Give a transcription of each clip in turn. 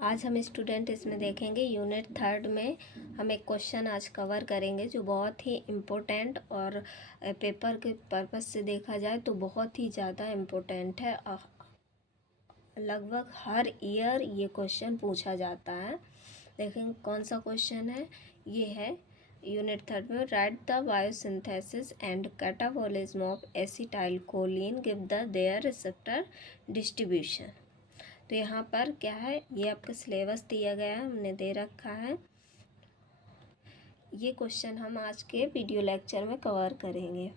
आज हम स्टूडेंट इसमें देखेंगे यूनिट 3 में हम एक क्वेश्चन आज कवर करेंगे जो बहुत ही इम्पोर्टेंट और पेपर के पर्पस से देखा जाए तो बहुत ही ज़्यादा इम्पोर्टेंट है। लगभग हर ईयर ये क्वेश्चन पूछा जाता है। देखें कौन सा क्वेश्चन है। ये है यूनिट 3 में, write the biosynthesis and catabolism of acetylcholine, give the their receptor distribution. तो यहाँ पर क्या है, ये आपका सिलेबस दिया गया है, हमने दे रखा है। ये क्वेश्चन हम आज के वीडियो लेक्चर में कवर करेंगे।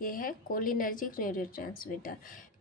ये है कोलिनर्जिक न्यूरोट्रांसमीटर।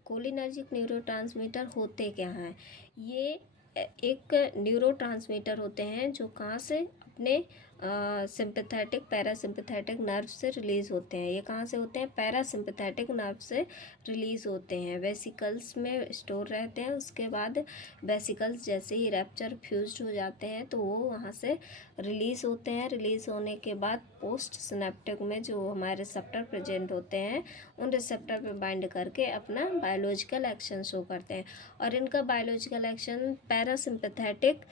कोलिनर्जिक न्यूरोट्रांसमीटर होते क्या हैं? ये एक न्यूरोट्रांसमीटर होते हैं जो कहाँ से अपने सिंपैथेटिक पैरासिम्पैथेटिक नर्व से रिलीज़ होते हैं। ये कहाँ से होते हैं? पैरासिम्पैथेटिक नर्व से रिलीज़ होते हैं, वेसिकल्स में स्टोर रहते हैं। उसके बाद वेसिकल्स जैसे ही रैप्चर फ्यूज्ड हो जाते हैं तो वो वहाँ से रिलीज़ होते हैं। रिलीज़ होने के बाद पोस्ट सिनेप्टिक में जो हमारे रिसेप्टर प्रेजेंट होते हैं उन रिसेप्टर पे बाइंड करके अपना बायोलॉजिकल एक्शन शो करते हैं। और इनका बायोलॉजिकल एक्शन पैरासिम्पैथेटिक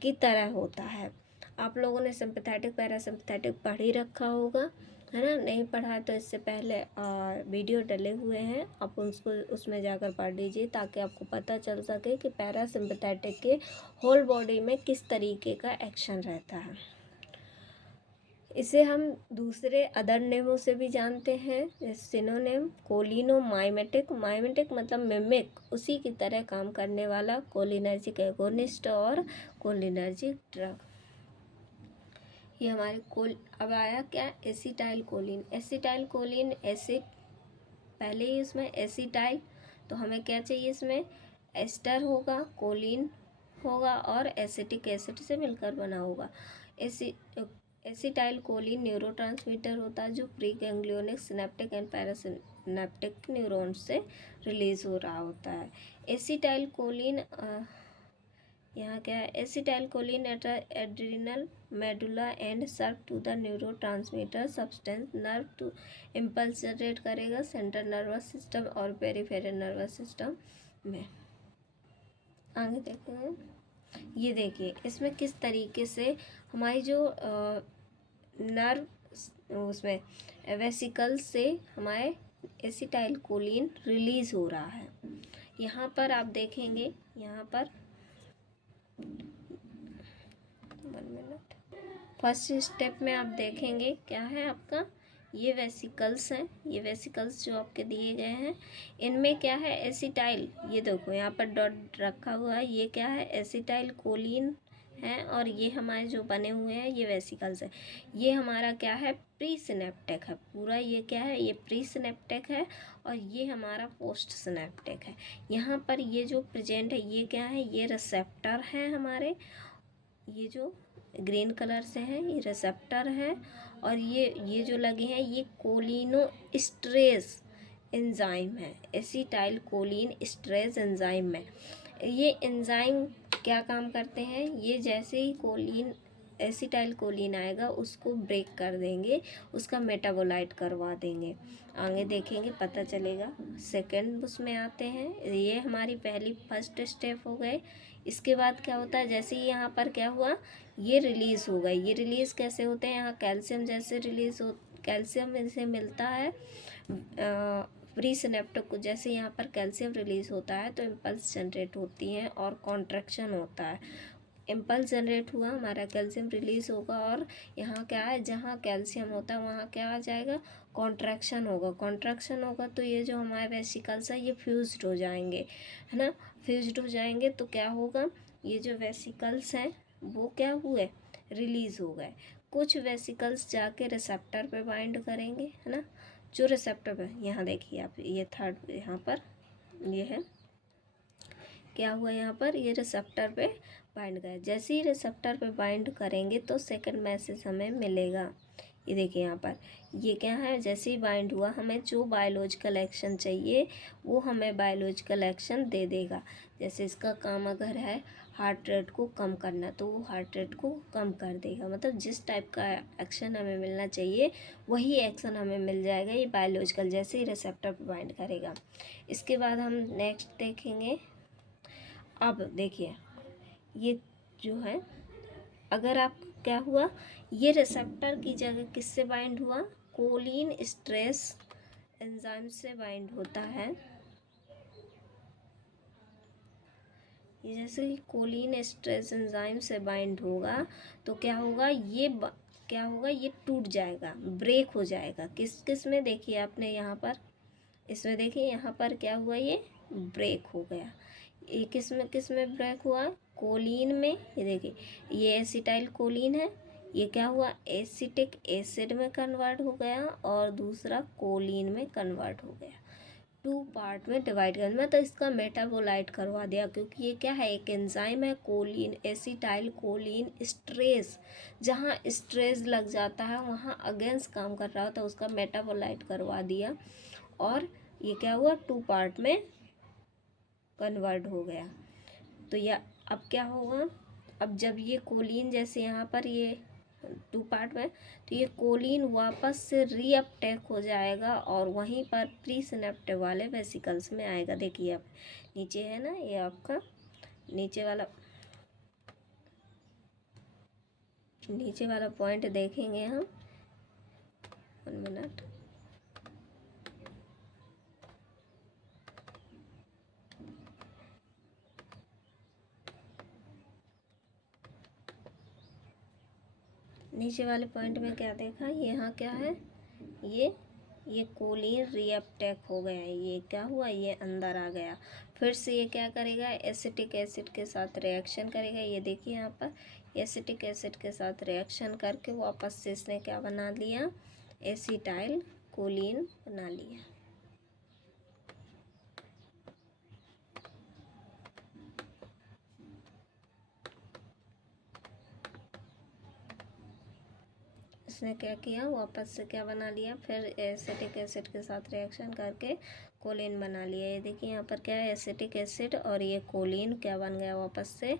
की तरह होता है। आप लोगों ने सिंपैथेटिक पैरासिम्पैथेटिक पढ़ ही रखा होगा, है ना? नहीं पढ़ा तो इससे पहले वीडियो डले हुए हैं, आप उसको उसमें जाकर पढ़ लीजिए ताकि आपको पता चल सके कि पैरासिम्पैथेटिक के होल बॉडी में किस तरीके का एक्शन रहता है। इसे हम दूसरे अदर नेमों से भी जानते हैं, सिनोनिम कोलिनोमाइमेटिक। माइमेटिक मतलब मिमिक, उसी की तरह काम करने वाला कोलिनर्जिक एगोनिस्ट और कोलिनर्जिक ड्रग। ये हमारे अब आया क्या? Acetyl choline. Acetyl choline acid, पहले ही इसमें एसिटाइल, तो हमें क्या चाहिए? इसमें एस्टर होगा, कोलिन होगा और एसिटिक एसिड से मिलकर बना होगा। एसिटाइल कोलिन न्यूरोट्रांसमीटर होता है जो pre ganglionic synaptic and parasynaptic neurons से रिलीज हो रहा होता है। एसिटाइल कोलिन यहाँ क्या है? Acetylcholine adrenal medulla and serve to the neurotransmitter substance nerve to impulse generate करेगा सेंट्रल नर्वस सिस्टम और पेरिफेरल नर्वस सिस्टम में। आगे देखेंगे, ये देखिए इसमें किस तरीके से हमारी जो नर्व उसमें वेसिकल से हमारे एसिटाइल कोलिन रिलीज हो रहा है। यहाँ पर आप देखेंगे, यहाँ पर 1 मिनट, फर्स्ट स्टेप में आप देखेंगे क्या है आपका, ये वेसिकल्स हैं। ये वेसिकल्स जो आपके दिए गए हैं इनमें क्या है? एसिटाइल, ये देखो यहाँ पर डॉट रखा हुआ है, ये क्या है? एसिटाइल कोलिन है। और ये हमारे जो बने हुए हैं ये वेसिकल्स है। ये हमारा क्या है? प्री सिनेप्टिक है पूरा। ये क्या है? ये प्री सिनेप्टिक है और ये हमारा पोस्ट सिनेप्टिक है। यहाँ पर ये जो प्रेजेंट है ये क्या है? ये रिसेप्टर है हमारे, ये जो ग्रीन कलर से हैं ये रिसेप्टर है। और ये जो लगे हैं ये कोलिनोस्ट्रेज एंजाइम है, एसिटाइल कोलिन स्ट्रेज एंजाइम है। ये एंजाइम क्या काम करते हैं? ये जैसे ही कोलिन एसिटाइल कोलिन आएगा उसको ब्रेक कर देंगे, उसका मेटाबोलाइट करवा देंगे। आगे देखेंगे पता चलेगा। सेकंड उसमें आते हैं, ये हमारी फर्स्ट स्टेप हो गए। इसके बाद क्या होता है? जैसे ही यहाँ पर क्या हुआ, ये रिलीज़ हो गई। ये रिलीज़ कैसे होते हैं? यहाँ कैल्शियम जैसे रिलीज़ हो, कैल्शियम इनसे मिलता है प्री सिनेप्टिक को। जैसे यहाँ पर कैल्शियम रिलीज़ होता है तो इम्पल्स जनरेट होती हैं और कॉन्ट्रैक्शन होता है। इम्पल्स जनरेट हुआ, हमारा कैल्शियम रिलीज़ होगा और यहाँ क्या है? जहाँ कैल्शियम होता है वहाँ क्या आ जाएगा? कॉन्ट्रैक्शन होगा। कॉन्ट्रैक्शन होगा तो ये जो हमारे वेसिकल्स है ये फ्यूज्ड हो जाएंगे, है ना? फ्यूज्ड हो जाएंगे तो क्या होगा? ये जो वेसिकल्स हैं वो क्या हुए? रिलीज़ हो गए। कुछ वेसिकल्स जाके रिसेप्टर पे बाइंड करेंगे, है ना? जो रिसेप्टर पे, यहाँ देखिए आप, ये थर्ड यहाँ पर ये है, क्या हुआ? यहाँ पर ये रिसेप्टर पे बाइंड गए। जैसे ही रिसेप्टर पे बाइंड करेंगे तो सेकंड मैसेज हमें मिलेगा। ये देखिए यहाँ पर ये क्या है? जैसे ही बाइंड हुआ हमें जो बायोलॉजिकल एक्शन चाहिए वो हमें बायोलॉजिकल एक्शन दे देगा। जैसे इसका काम अगर है हार्ट रेट को कम करना तो वो हार्ट रेट को कम कर देगा। मतलब जिस टाइप का एक्शन हमें मिलना चाहिए वही एक्शन हमें मिल जाएगा, ये बायोलॉजिकल जैसे ही रिसेप्टर पर बाइंड करेगा। इसके बाद हम नेक्स्ट देखेंगे अब देखिए ये जो है, अगर आप क्या हुआ, ये रिसेप्टर की जगह किससे बाइंड हुआ, कोलिन स्ट्रेस एंजाइम से बाइंड होता है। ये जैसे कि कोलिन स्ट्रेस एंजाइम से बाइंड होगा तो क्या होगा, क्या होगा, ये टूट जाएगा, ब्रेक हो जाएगा। किस किस में, देखिए आपने यहाँ पर, इसमें देखिए यहाँ पर क्या हुआ, ये ब्रेक हो गया। ये किस में ब्रेक हुआ, कोलिन में। ये देखिए ये एसिटाइल कोलिन है, ये क्या हुआ, एसिटिक एसिड में कन्वर्ट हो गया और दूसरा कोलिन में कन्वर्ट हो गया। 2 पार्ट में डिवाइड कर, मैं तो इसका मेटाबोलाइट करवा दिया, क्योंकि ये क्या है, एक एंजाइम है कोलिन एसिटाइल कोलिन स्ट्रेस। जहाँ स्ट्रेस लग जाता है वहाँ अगेंस्ट काम कर रहा होता है, उसका मेटाबोलाइट करवा दिया और ये क्या हुआ, 2 पार्ट में कन्वर्ट हो गया। तो यह अब क्या होगा, अब जब ये कोलिन जैसे यहाँ पर ये 2 पार्ट में, तो ये कोलिन वापस से रीअपटेक हो जाएगा और वहीं पर प्री सिनेप्टिव वाले वेसिकल्स में आएगा। देखिए अब नीचे है ना, ये आपका नीचे वाला पॉइंट देखेंगे हम, 1 मिनट। नीचे वाले पॉइंट में क्या देखा, यहाँ क्या है, ये कोलिन रीअपटेक हो गया, ये क्या हुआ, ये अंदर आ गया। फिर से ये क्या करेगा, एसिटिक एसिड के साथ रिएक्शन करेगा। ये देखिए यहाँ पर एसिटिक एसिड के साथ रिएक्शन करके वापस से इसने क्या बना लिया, एसिटाइल कोलिन बना लिया। इसने क्या किया, वापस से क्या बना लिया, फिर एसिटिक एसिड के साथ रिएक्शन करके कोलिन बना लिया। ये देखिए यहाँ पर क्या है, एसिटिक एसिड और ये कोलिन क्या बन गया, वापस से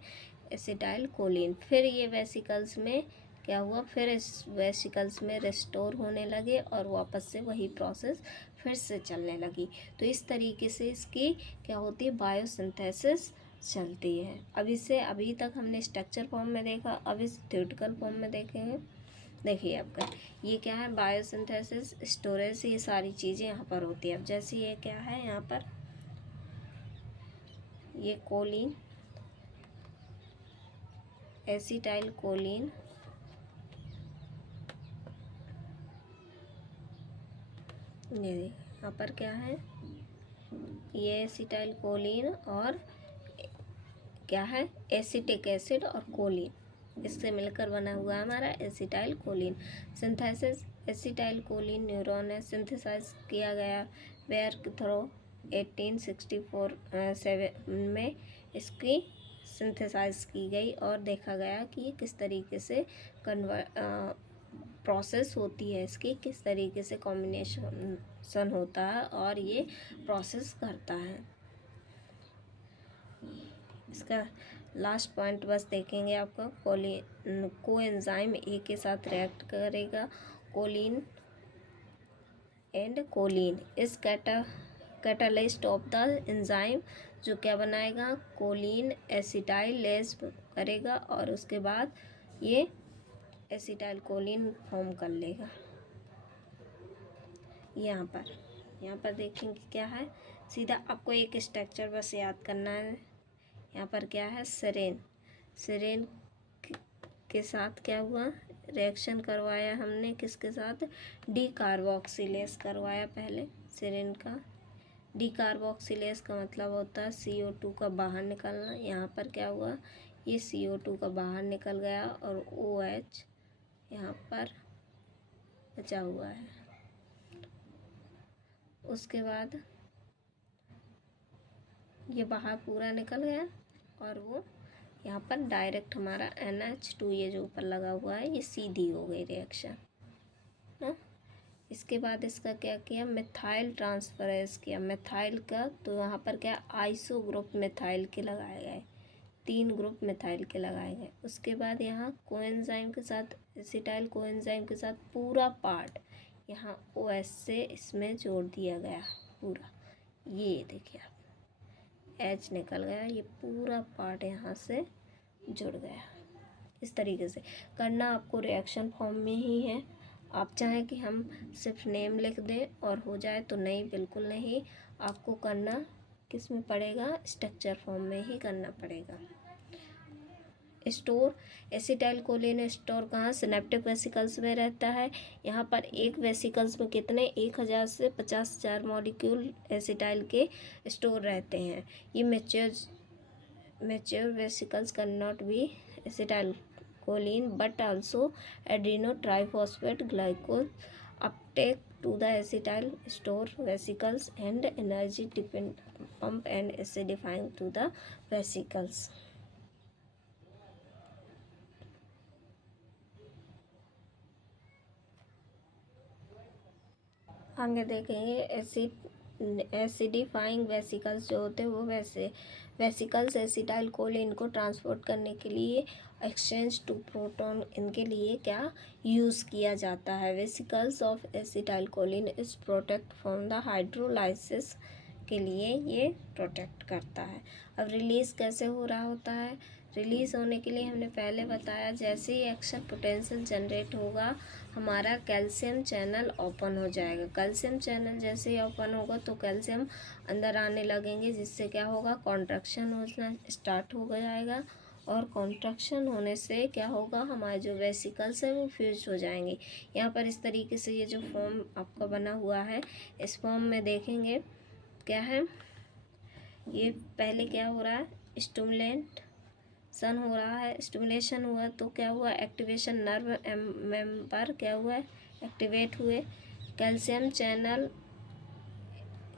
एसिटाइल कोलिन। फिर ये वेसिकल्स में क्या हुआ, फिर इस वेसिकल्स में रिस्टोर होने लगे और वापस से वही प्रोसेस फिर से चलने लगी। तो इस तरीके से इसकी क्या होती है, बायोसिंथेसिस चलती है। अब इसे अभी तक हमने स्ट्रक्चर फॉर्म में देखा, अब इस थ्योरेटिकल फॉर्म में देखेंगे। देखिए आपका ये क्या है, बायोसिंथेसिस, स्टोरेज, ये सारी चीज़ें यहाँ पर होती है। अब जैसे ये क्या है, यहाँ पर ये कोलिन एसिटाइल कोलिन, ये यहाँ पर क्या है, ये एसिटाइल कोलिन और क्या है, एसिटिक एसिड और कोलिन, इससे मिलकर बना हुआ है हमारा acetyl choline. Synthesis, acetyl choline neuron ने सिंथेसाइज किया गया वेयर के थ्रू 1864 में इसकी सिंथेसाइज की गई और देखा गया कि ये किस तरीके से प्रोसेस होती है, इसकी किस तरीके से कॉम्बिनेशन होता है और ये प्रोसेस करता है। इसका लास्ट पॉइंट बस देखेंगे, आपका कोएंजाइम ए के साथ रिएक्ट करेगा, कोलिन एंड कोलिन इस कैटालिस्ट ऑफ द एंजाइम, जो क्या बनाएगा, कोलिन एसिटाइलेज करेगा और उसके बाद ये एसिटाइल कोलिन फॉर्म कर लेगा। यहाँ पर देखेंगे क्या है, सीधा आपको एक स्ट्रक्चर बस याद करना है। यहाँ पर क्या है, सेरेन के साथ क्या हुआ, रिएक्शन करवाया हमने, किसके साथ, डीकार्बोक्सिलेज करवाया पहले सेरेन का। डीकार्बोक्सिलेज का मतलब होता है CO2 का बाहर निकलना। यहाँ पर क्या हुआ, ये CO2 का बाहर निकल गया और OH यहाँ पर बचा हुआ है। उसके बाद ये बाहर पूरा निकल गया और वो यहाँ पर डायरेक्ट हमारा NH2 ये जो ऊपर लगा हुआ है, ये सीधी हो गई रिएक्शन ना। इसके बाद इसका क्या किया, मिथाइल ट्रांसफरेज किया, मिथाइल का, तो यहाँ पर क्या, आइसो ग्रुप मिथाइल के लगाए गए, 3 ग्रुप मिथाइल के लगाए गए। उसके बाद यहाँ कोएंजाइम के साथ, एसिटाइल कोएंजाइम के साथ पूरा पार्ट यहाँ OH से इसमें जोड़ दिया गया पूरा। ये देखिए आप, एच निकल गया, ये पूरा पार्ट यहाँ से जुड़ गया। इस तरीके से करना आपको रिएक्शन फॉर्म में ही है। आप चाहें कि हम सिर्फ नेम लिख दें और हो जाए तो नहीं, बिल्कुल नहीं, आपको करना किस में पड़ेगा, स्ट्रक्चर फॉर्म में ही करना पड़ेगा। स्टोर एसिटाइल कोलिन स्टोर कहाँ, सिनेप्टिक वेसिकल्स में रहता है। यहाँ पर एक वेसिकल्स में कितने 1000 से 50,000 मॉलिक्यूल एसिटाइल के स्टोर रहते हैं। ये mature vesicles can not be acetyl choline but also Adreno triphosphate glycol Uptake to the acetyl store vesicles and energy depend pump and acidifying to the vesicles। आगे देखेंगे acidifying vesicles जो होते हैं वो वेसिकल्स एसिटाइल कोलिन को transport करने के लिए एक्सचेंज टू प्रोटॉन इनके लिए क्या यूज़ किया जाता है। Vesicles of acetyl choline is protect from the hydrolysis के लिए ये प्रोटेक्ट करता है। अब रिलीज़ कैसे हो रहा होता है, रिलीज़ होने के लिए हमने पहले बताया जैसे ही एक्शन पोटेंशियल जनरेट होगा हमारा कैल्शियम चैनल ओपन हो जाएगा। कैल्शियम चैनल जैसे ही ओपन होगा तो कैल्शियम अंदर आने लगेंगे, जिससे क्या होगा, कॉन्ट्रैक्शन होना स्टार्ट हो जाएगा और कॉन्ट्रैक्शन होने से क्या होगा, हमारे जो वेसिकल्स हैं वो फ्यूज हो जाएंगे। यहाँ पर इस तरीके से ये जो फॉर्म आपका बना हुआ है, इस फॉर्म में देखेंगे क्या है, ये पहले क्या हो रहा है, स्टिमुलेशन हो रहा है, स्टिमुलेशन हुआ तो क्या हुआ, एक्टिवेशन नर्व मेंबर क्या हुआ, एक्टिवेट हुए, कैल्शियम चैनल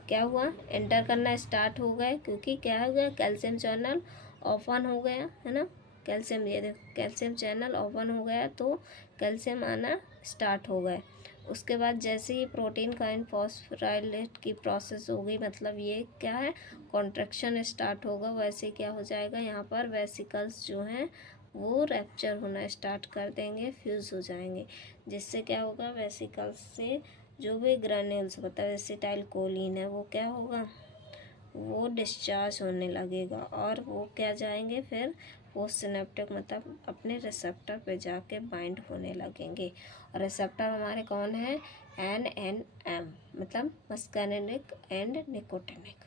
क्या हुआ, एंटर करना स्टार्ट हो गए, क्योंकि क्या हो गया, कैल्शियम चैनल ओपन हो गया है ना, कैल्शियम, ये देखो कैल्शियम चैनल ओपन हो गया तो कैल्शियम आना स्टार्ट हो गए। उसके बाद जैसे ही प्रोटीन काइन फॉस्फोराइलेट की प्रोसेस हो गई, मतलब ये क्या है, कॉन्ट्रैक्शन स्टार्ट होगा, वैसे क्या हो जाएगा, यहाँ पर वेसिकल्स जो हैं वो रैप्चर होना स्टार्ट कर देंगे, फ्यूज़ हो जाएंगे, जिससे क्या होगा, वेसिकल्स से जो भी ग्रैन्यूल्स होता है एसिटाइल कोलिन है वो क्या होगा, वो डिस्चार्ज होने लगेगा और वो क्या जाएंगे फिर पोस्ट सिनेप्टिक मतलब अपने रिसेप्टर पे जाके बाइंड होने लगेंगे। और रिसेप्टर हमारे कौन है, NMN मतलब मस्कारेनिक एंड निकोटिनिक।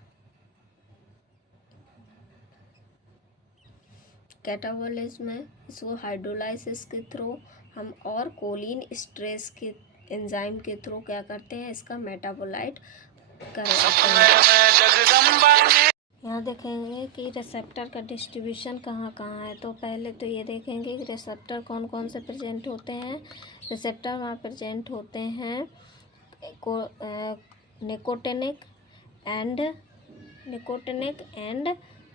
कैटाबॉलिज्म में इसको हाइड्रोलाइसिस के थ्रू हम और कोलिन स्ट्रेस के एंजाइम के थ्रू क्या करते हैं, इसका मेटाबोलाइट करवाते हैं। यहाँ देखेंगे कि रिसेप्टर का डिस्ट्रीब्यूशन कहाँ कहाँ है। तो पहले तो ये देखेंगे कि रिसेप्टर कौन कौन से प्रेजेंट होते हैं। रिसेप्टर वहाँ प्रेजेंट होते हैं निकोटिनिक एंड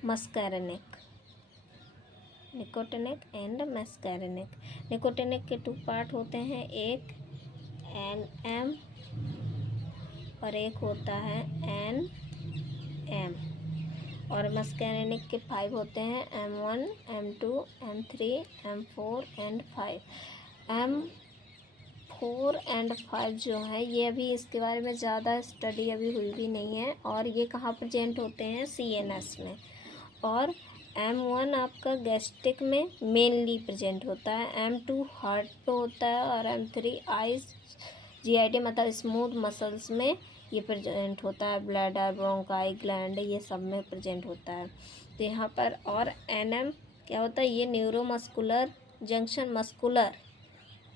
मस्कारेनिक। निकोटिनिक के 2 पार्ट होते हैं, एक NM और एक होता है NM। और मस्कारेनिक के 5 होते हैं, M1, M2, M3, M4 and 5। M4 and 5 जो है ये अभी इसके बारे में ज़्यादा स्टडी अभी हुई भी नहीं है, और ये कहाँ प्रेजेंट होते हैं, CNS में। और M1 आपका गैस्ट्रिक में मेनली प्रेजेंट होता है, M2 हार्ट पे होता है, और M3 आइज GIT मतलब स्मूथ मसल्स में ये प्रेजेंट होता है, ब्लैडर, ब्रोंकाई ग्लैंड ये सब में प्रेजेंट होता है। तो यहाँ पर और NM क्या होता है, ये न्यूरोमस्कुलर जंक्शन,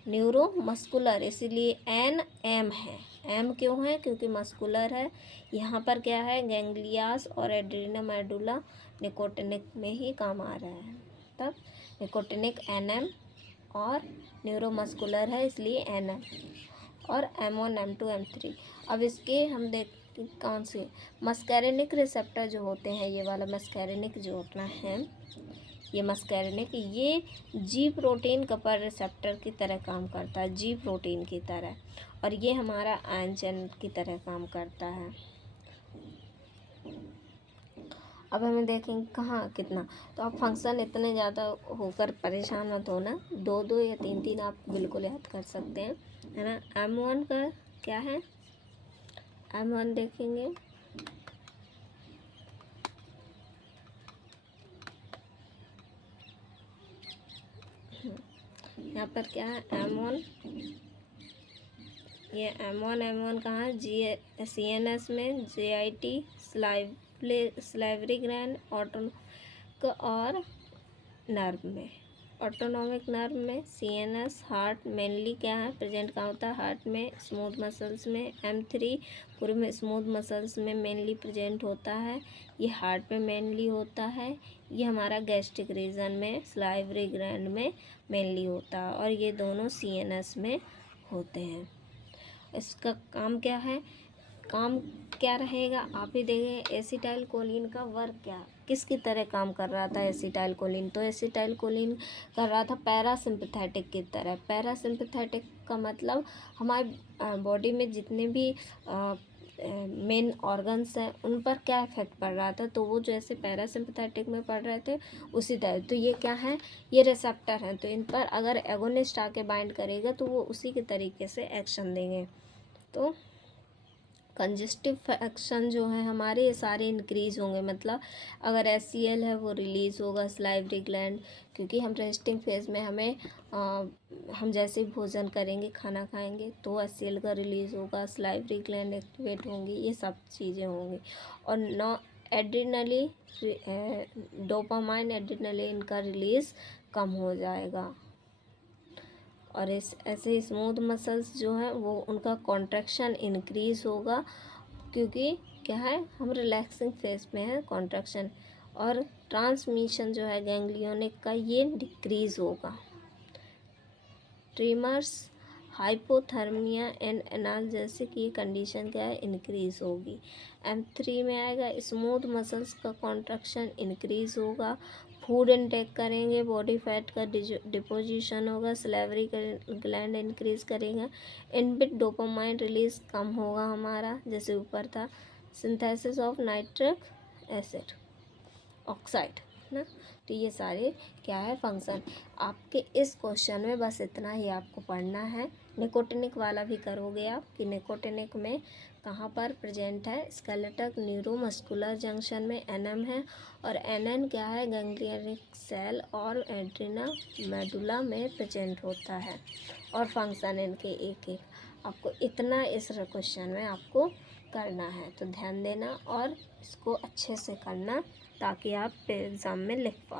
न्यूरोमस्कुलर इसीलिए NM है। M क्यों है, क्योंकि मस्कुलर है। यहाँ पर क्या है, गैंग्लियास और एड्रीना मेडुला निकोटिनिक में ही काम आ रहा है। तब निकोटिनिक NM और न्यूरोमस्कुलर है इसलिए NM, और M1, M2, M3। अब इसके हम देखते कौन से मस्कारेनिक रिसेप्टर जो होते हैं, ये वाला मस्कारेनिक जो अपना है, ये मस्कारेनिक ये G प्रोटीन कपर रिसेप्टर की तरह काम करता है, G प्रोटीन की तरह, और ये हमारा आयन चैनल की तरह काम करता है। अब हमें देखेंगे कहाँ कितना, तो आप फंक्शन इतने ज़्यादा होकर परेशान मत होना, 2 या 3 आप बिल्कुल याद कर सकते हैं, है ना। M1 का क्या है, M1 देखेंगे यहाँ पर क्या है M1, ये M1 कहाँ है, CNS में, JIT स्लाइवरी ग्लैंड, ऑटोनोमिक और नर्व में, ऑटोनोमिक नर्व में, CNS हार्ट मेनली क्या है प्रेजेंट कहाँ होता है, हार्ट में, स्मूथ मसल्स में, M3 पूरे में स्मूथ मसल्स में मेनली प्रेजेंट होता है, ये हार्ट में मेनली होता है, ये हमारा गैस्ट्रिक रीजन में स्लाइवरी ग्लैंड में मेनली होता है, और ये दोनों CNS में होते हैं। इसका काम क्या है, काम क्या रहेगा आप ही देखें। एसिटाइल कोलिन का वर्क क्या, किसकी तरह काम कर रहा था एसिटाइल कोलिन, तो एसिटाइल कोलिन कर रहा था पैरासिम्पथेटिक की तरह। पैरासिम्पथेटिक का मतलब हमारे बॉडी में जितने भी मेन ऑर्गन्स हैं उन पर क्या इफेक्ट पड़ रहा था, तो वो जैसे पैरासिम्पथेटिक में पड़ रहे थे उसी तरह। तो ये क्या है, ये रिसेप्टर हैं, तो इन पर अगर एगोनिस्ट आके बाइंड करेगा तो वो उसी के तरीके से एक्शन देंगे। तो कंजेस्टिव एक्शन जो है हमारे ये सारे इंक्रीज होंगे, मतलब अगर HCl है वो रिलीज़ होगा स्लाइवरी ग्लैंड, क्योंकि हम रेस्टिंग फेज में हम जैसे भोजन करेंगे खाना खाएंगे तो HCl का रिलीज़ होगा, स्लाइवरी ग्लैंड एक्टिवेट होंगी, ये सब चीज़ें होंगी। और नॉ एड्रिनली डोपामाइन एड्रिनलिन का रिलीज़ कम हो जाएगा। और ऐसे स्मूथ मसल्स जो हैं वो उनका कॉन्ट्रैक्शन इंक्रीज़ होगा, क्योंकि क्या है हम रिलैक्सिंग फेज में है कॉन्ट्रैक्शन। और ट्रांसमिशन जो है गैंग्लियोनिक का ये डिक्रीज़ होगा। ट्रीमर्स, हाइपोथर्मिया एंड एनाल्जेसिक ये कंडीशन क्या है इंक्रीज़ होगी। M3 में आएगा स्मूथ मसल्स का कॉन्ट्रैक्शन इंक्रीज़ होगा। फूड इनटेक करेंगे, बॉडी फैट का डिपोजिशन होगा, स्लेवरी ग्लैंड इंक्रीज़ करेगा, इनबिट डोपामाइन रिलीज़ कम होगा हमारा जैसे ऊपर था, synthesis of nitric acid oxide ना। तो ये सारे क्या है फंक्शन। आपके इस क्वेश्चन में बस इतना ही आपको पढ़ना है। निकोटिनिक वाला भी करोगे आप कि निकोटिनिक में कहाँ पर प्रेजेंट है, स्केलेटल न्यूरोमस्कुलर जंक्शन में NM है, और NN क्या है गैंग्लियनिक सेल और एड्रिना मेडुला में प्रेजेंट होता है, और फंक्शन इनके एक एक आपको इतना इस क्वेश्चन में आपको करना है। तो ध्यान देना और इसको अच्छे से करना ताकि आप एग्ज़ाम में लिख पाओ।